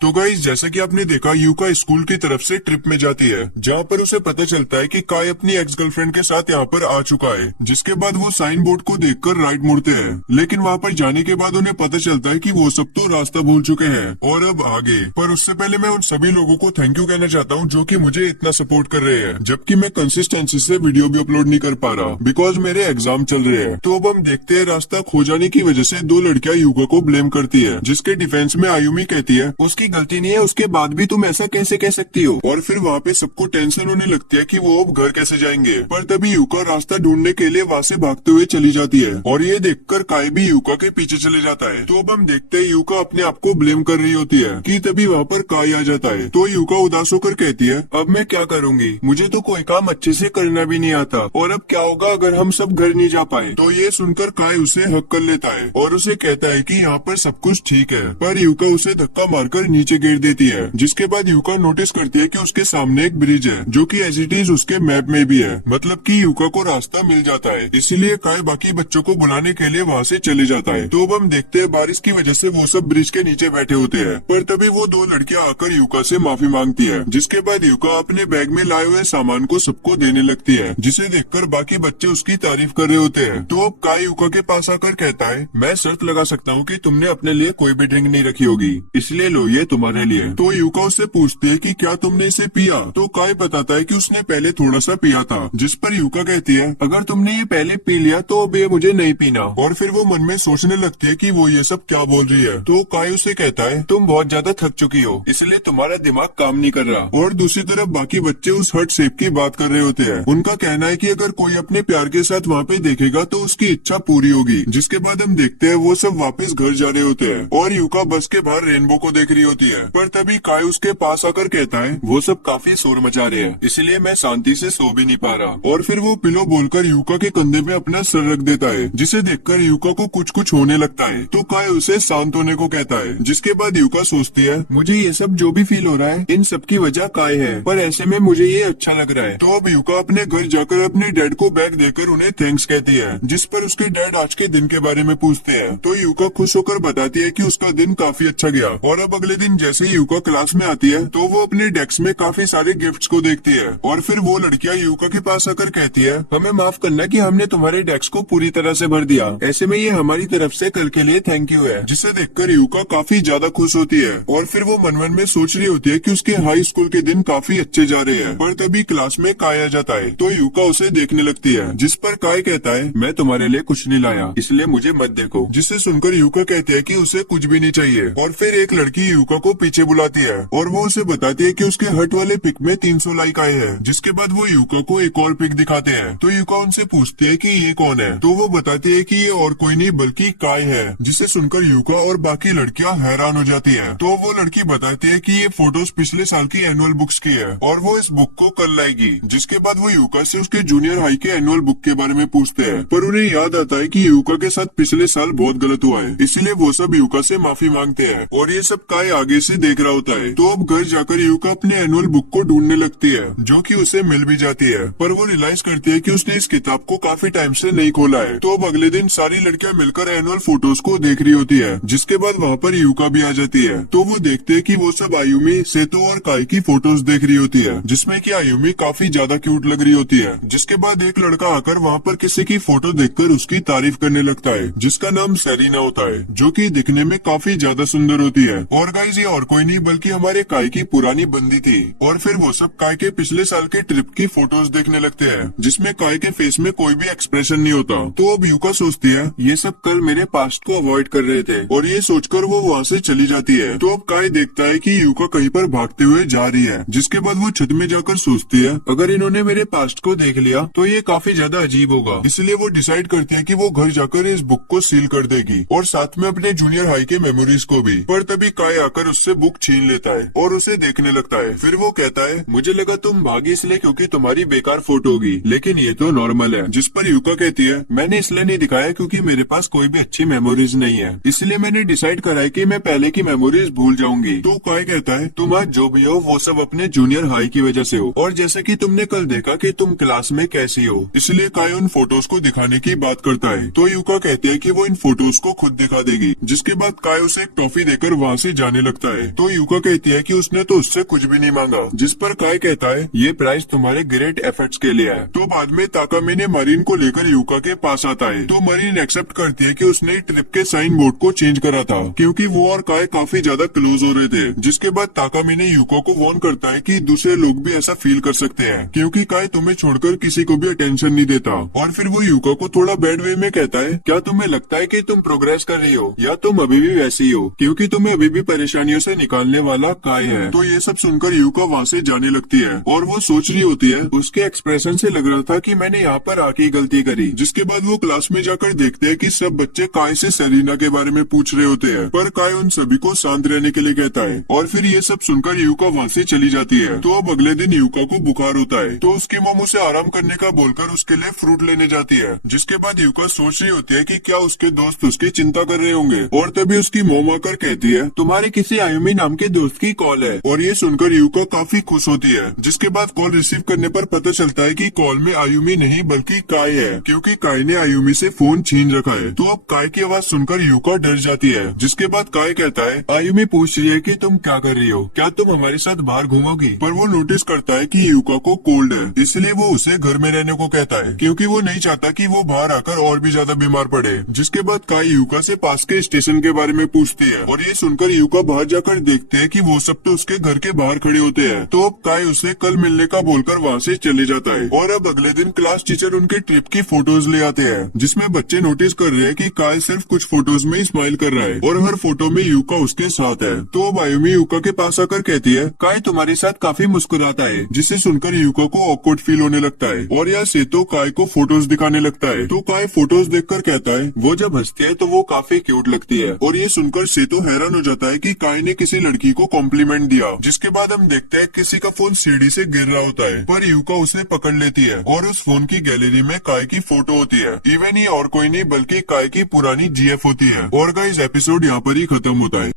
तो गाइस, जैसा कि आपने देखा, यूका स्कूल की तरफ से ट्रिप में जाती है, जहाँ पर उसे पता चलता है कि काय अपनी एक्स गर्लफ्रेंड के साथ यहाँ पर आ चुका है। जिसके बाद वो साइन बोर्ड को देखकर राइट मुड़ते हैं, लेकिन वहाँ पर जाने के बाद उन्हें पता चलता है कि वो सब तो रास्ता भूल चुके हैं और अब आगे। पर उससे पहले मैं उन सभी लोगों को थैंक यू कहना चाहता हूँ जो कि मुझे इतना सपोर्ट कर रहे हैं, जबकि मैं कंसिस्टेंसी से वीडियो भी अपलोड नहीं कर पा रहा बिकॉज मेरे एग्जाम चल रहे हैं। तो अब हम देखते हैं, रास्ता खो जाने की वजह से दो लड़कियां यूका को ब्लेम करती है, जिसके डिफेंस में आयुमी कहती है उसकी गलती नहीं है, उसके बाद भी तुम ऐसा कैसे कह सकती हो। और फिर वहाँ पे सबको टेंशन होने लगती है कि वो अब घर कैसे जाएंगे। पर तभी यूका रास्ता ढूंढने के लिए वहाँ से भागते हुए चली जाती है और ये देखकर काय भी यूका के पीछे चले जाता है। तो अब हम देखते हैं, यूका अपने आप को ब्लेम कर रही होती है कि तभी वहाँ पर काय आ जाता है। तो यूका उदास होकर कहती है अब मैं क्या करूँगी, मुझे तो कोई काम अच्छे से करना भी नहीं आता, और अब क्या होगा अगर हम सब घर नहीं जा पाए। तो ये सुनकर काय उसे हक कर लेता है और उसे कहता है कि यहाँ पर सब कुछ ठीक है। पर यूका उसे धक्का मारकर नीचे गिर देती है। जिसके बाद यूका नोटिस करती है कि उसके सामने एक ब्रिज है जो कि एज इट इज उसके मैप में भी है, मतलब कि यूका को रास्ता मिल जाता है। इसीलिए काय बाकी बच्चों को बुलाने के लिए वहाँ से चले जाता है। तो अब हम देखते हैं, बारिश की वजह से वो सब ब्रिज के नीचे बैठे होते हैं। पर तभी वो दो लड़कियां आकर यूका से माफी मांगती है। जिसके बाद यूका अपने बैग में लाए हुए सामान को सबको देने लगती है, जिसे देखकर बाकी बच्चे उसकी तारीफ कर रहे होते हैं। तो अब काय यूका के पास आकर कहता है मैं शर्त लगा सकता हूँ कि तुमने अपने लिए कोई भी ड्रिंक नहीं रखी होगी, इसलिए लो ये तुम्हारे लिए। तो यूका उससे पूछती है कि क्या तुमने इसे पिया। तो काय बताता है कि उसने पहले थोड़ा सा पिया था। जिस पर यूका कहती है अगर तुमने ये पहले पी लिया तो अब ये मुझे नहीं पीना। और फिर वो मन में सोचने लगती है कि वो ये सब क्या बोल रही है। तो काय उसे कहता है तुम बहुत ज्यादा थक चुकी हो, इसलिए तुम्हारा दिमाग काम नहीं कर रहा। और दूसरी तरफ बाकी बच्चे उस हर्ट शेप की बात कर रहे होते हैं। उनका कहना है कि अगर कोई अपने प्यार के साथ वहाँ पे देखेगा तो उसकी इच्छा पूरी होगी। जिसके बाद हम देखते हैं, वो सब वापस घर जा रहे होते हैं और यूका बस के बाहर रेनबो को देख रही होती है। पर तभी काय उसके पास आकर कहता है वो सब काफी शोर मचा रहे हैं, इसलिए मैं शांति से सो भी नहीं पा रहा। और फिर वो पिलो बोलकर यूका के कंधे पे अपना सर रख देता है, जिसे देखकर यूका को कुछ कुछ होने लगता है। तो काय उसे शांत होने को कहता है। जिसके बाद यूका सोचती है मुझे ये सब जो भी फील हो रहा है इन सब की वजह काय है, पर ऐसे में मुझे ये अच्छा लग रहा है। तो अब यूका अपने घर जाकर अपने डैड को बैग देकर उन्हें थैंक्स कहती है। जिस पर उसके डैड आज के दिन के बारे में पूछते हैं। तो यूका खुश होकर बताती है कि उसका दिन काफी अच्छा गया। और अब अगले दिन जैसे ही यूका क्लास में आती है तो वो अपने डेस्क में काफी सारे गिफ्ट्स को देखती है। और फिर वो लड़कियां यूका के पास आकर कहती है हमें माफ करना कि हमने तुम्हारे डेस्क को पूरी तरह से भर दिया, ऐसे में ये हमारी तरफ से कल के लिए थैंक यू है। जिसे देखकर यूका काफी ज्यादा खुश होती है। और फिर वो मन मन में सोच रही होती है कि उसके हाई स्कूल के दिन काफी अच्छे जा रहे हैं। पर तभी क्लास में काय आ जाता है। तो यूका उसे देखने लगती है। जिस पर काय कहता है मैं तुम्हारे लिए कुछ नहीं लाया, इसलिए मुझे मत देखो। जिसे सुनकर यूका कहती है कि उसे कुछ भी नहीं चाहिए। और फिर एक लड़की यूका को पीछे बुलाती है और वो उसे बताती है कि उसके हट वाले पिक में 300 लाइक आए हैं। जिसके बाद वो यूका को एक और पिक दिखाते हैं। तो यूका उनसे पूछती है कि ये कौन है। तो वो बताती है कि ये और कोई नहीं बल्कि काय है। जिसे सुनकर यूका और बाकी लड़कियां हैरान हो जाती है। तो वो लड़की बताती है कि ये फोटोज पिछले साल की एनुअल बुक्स की है और वो इस बुक को कल लाएगी। जिसके बाद वो यूका से उसके जूनियर हाई के एनुअल बुक के बारे में पूछते हैं। पर उन्हें याद आता है कि यूका के साथ पिछले साल बहुत गलत हुआ है, इसलिए वो सब यूका से माफी मांगते हैं। और ये सब काय आगे से देख रहा होता है। तो अब घर जाकर यूका अपने एनुअल बुक को ढूंढने लगती है, जो कि उसे मिल भी जाती है। पर वो रियलाइज करती है कि उसने इस किताब को काफी टाइम से नहीं खोला है। तो अब अगले दिन सारी लड़कियां मिलकर एनुअल फोटोज को देख रही होती है। जिसके बाद वहाँ पर यूका भी आ जाती है। तो वो देखते हैं कि वो सब आयुमी, सेतो और काय की फोटोज देख रही होती है, जिसमें कि आयुमी काफी ज्यादा क्यूट लग रही होती है। जिसके बाद एक लड़का आकर वहाँ पर किसी की फोटो देखकर उसकी तारीफ करने लगता है, जिसका नाम सेरिना होता है, जो कि दिखने में काफी ज्यादा सुंदर होती है। और गाइस, ये और कोई नहीं बल्कि हमारे काय की पुरानी बंदी थी। और फिर वो सब काय के पिछले साल के ट्रिप की फोटोज देखने लगते हैं, जिसमें काय के फेस में कोई भी एक्सप्रेशन नहीं होता। तो अब यूका सोचती है ये सब कल मेरे पास्ट को अवॉइड कर रहे थे, और ये सोचकर वो वहाँ से चली जाती है। तो अब काय देखता है कि यूका कहीं पर भागते हुए जा रही है। जिसके बाद वो छत में जाकर सोचती है अगर इन्होंने मेरे पास्ट को देख लिया तो ये काफी ज्यादा अजीब होगा। इसलिए वो डिसाइड करती है कि वो घर जाकर इस बुक को सील कर देगी और साथ में अपने जूनियर हाई के मेमोरीज को भी। पर तभी काय आकर उससे बुक छीन लेता है और उसे देखने लगता है। फिर वो कहता है मुझे लगा तुम भागी इसलिए क्योंकि तुम्हारी बेकार फोटो होगी, लेकिन ये तो नॉर्मल है। जिस पर यूका कहती है मैंने इसलिए नहीं दिखाया क्योंकि मेरे पास कोई भी अच्छी मेमोरीज नहीं है, इसलिए मैंने डिसाइड करा है कि मैं पहले की मेमोरीज भूल जाऊंगी। तो काय कहता है तुम आज जो भी हो वो सब अपने जूनियर हाई की वजह से हो, और जैसे कि तुमने कल देखा कि तुम क्लास में कैसी हो, इसलिए काय उन फोटोज को दिखाने की बात करता है। तो यूका कहती है कि वो इन फोटोज को खुद दिखा देगी। जिसके बाद काय उसे एक टॉफी देकर वहाँ से जाने लगता है। तो यूका कहती है कि उसने तो उससे कुछ भी नहीं मांगा, जिस पर काय कहता है ये प्राइस तुम्हारे ग्रेट एफर्ट्स के लिए है। तो बाद में ताकामिने मरीन को लेकर यूका के पास आता है, तो मरीन एक्सेप्ट करती है कि उसने ट्रिप के साइन बोर्ड को चेंज करा था, क्योंकि वो और काय काफी ज्यादा क्लोज हो रहे थे। जिसके बाद ताकामिने यूका को वार्न करता है कि दूसरे लोग भी ऐसा फील कर सकते हैं, क्योंकि काय तुम्हें छोड़कर किसी को भी अटेंशन नहीं देता। और फिर वो यूका को थोड़ा बैड वे में कहता है, क्या तुम्हें लगता है कि तुम प्रोग्रेस कर रही हो, या तुम अभी भी वैसी ही हो, क्योंकि तुम्हें अभी भी परेशानियों से निकालने वाला काय है। तो ये सब सुनकर यूका वहाँ से जाने लगती है, और वो सोच रही होती है, उसके एक्सप्रेशन से लग रहा था कि मैंने यहाँ पर आके गलती करी। जिसके बाद वो क्लास में जाकर देखते हैं कि सब बच्चे काय से सेलिना के बारे में पूछ रहे होते हैं, पर काय उन सभी को शांत रहने के लिए कहता है। और फिर ये सब सुनकर यूका वहाँ से चली जाती है। तो अब अगले दिन यूका को बुखार होता है, तो उसकी मॉम उसे आराम करने का बोलकर उसके लिए फ्रूट लेने जाती है। जिसके बाद यूका सोच रही होती है कि क्या उसके दोस्त उसकी चिंता कर रहे होंगे, और तभी उसकी मॉम आकर कहती है, तुम्हारे किसी आयुमी नाम के दोस्त की कॉल है। और ये सुनकर यूका काफी खुश होती है। जिसके बाद कॉल रिसीव करने पर पता चलता है कि कॉल में आयुमी नहीं बल्कि काय है, क्योंकि काय ने आयुमी से फोन छीन रखा है। तो अब काय की आवाज सुनकर यूका डर जाती है। जिसके बाद काय कहता है, आयुमी पूछ रही है कि तुम क्या कर रही हो, क्या तुम हमारे साथ बाहर घूमोगी। पर वो नोटिस करता है कि यूका को कोल्ड है, इसलिए वो उसे घर में रहने को कहता है, क्योंकि वो नहीं चाहता कि वो बाहर आकर और भी ज्यादा बीमार पड़े। जिसके बाद काय यूका से पास के स्टेशन के बारे में पूछती है, और ये सुनकर यूका बाहर जाकर देखते हैं कि वो सब तो उसके घर के बाहर खड़े होते हैं। तो अब काय उसे कल मिलने का बोलकर वहाँ से चले जाता है। और अब अगले दिन क्लास टीचर उनके ट्रिप की फोटोज ले आते हैं, जिसमें बच्चे नोटिस कर रहे हैं कि काय सिर्फ कुछ फोटोज में ही स्माइल कर रहा है, और हर फोटो में यूका उसके साथ है। तो अब आयुमी यूका के पास आकर कहती है, काय तुम्हारे साथ काफी मुस्कुराता है, जिसे सुनकर यूका को ऑकवर्ड फील होने लगता है। और यहाँ सेतो काय को फोटोज दिखाने लगता है। तो काय फोटोज देखकर कहता है, वो जब हंसती है तो वो काफी क्यूट लगती है। और ये सुनकर सेतो हैरान हो जाता है कि काय ने किसी लड़की को कॉम्प्लीमेंट दिया। जिसके बाद हम देखते हैं किसी का फोन सीढ़ी से गिर रहा होता है, पर यूका उसे पकड़ लेती है, और उस फोन की गैलरी में काय की फोटो होती है। इवन ये और कोई नहीं बल्कि काय की पुरानी जीएफ होती है। और गाइस एपिसोड यहाँ पर ही खत्म होता है।